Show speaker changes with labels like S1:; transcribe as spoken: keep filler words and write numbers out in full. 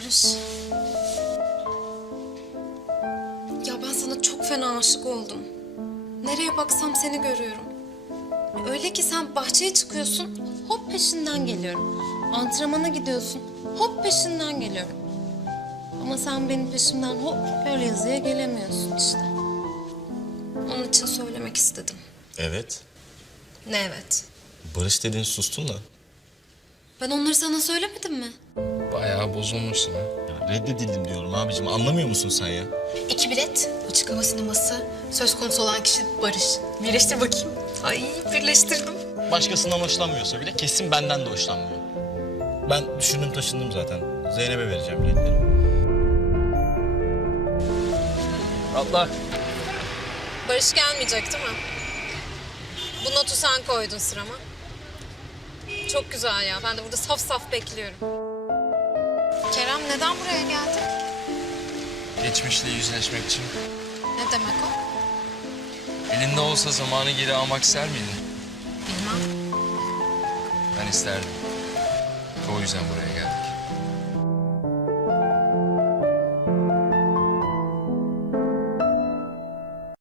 S1: Barış. Ya ben sana çok fena aşık oldum. Nereye baksam seni görüyorum. Öyle ki sen bahçeye çıkıyorsun, hop peşinden geliyorum. Antrenmana gidiyorsun, hop peşinden geliyorum. Ama sen benim peşimden hop öyle yazıya gelemiyorsun işte. Onun için söylemek istedim.
S2: Evet.
S1: Ne evet?
S2: Barış dediğin sustun da.
S1: Ben onları sana söylemedim mi?
S3: Bayağı bozulmuşsun ha.
S2: Ya reddedildim diyorum abicim. Anlamıyor musun sen ya?
S4: İki bilet, açık hava sineması. Söz konusu olan kişi Barış. Birleştir bakayım.
S1: Ay birleştirdim.
S2: Başkasından hoşlanmıyorsa bile kesin benden de hoşlanmıyor. Ben düşündüm taşındım zaten. Zeynep'e vereceğim biletleri.
S3: Atla.
S1: Barış gelmeyecek değil mi? Bu notu sen koydun sırama. Çok güzel ya. Ben de burada saf saf bekliyorum. Kerem neden buraya geldin?
S3: Geçmişle yüzleşmek için.
S1: Ne demek o?
S3: Elinde olsa zamanı geri almak ister miydin?
S1: Bilmem.
S3: Ben isterdim. O yüzden buraya geldim.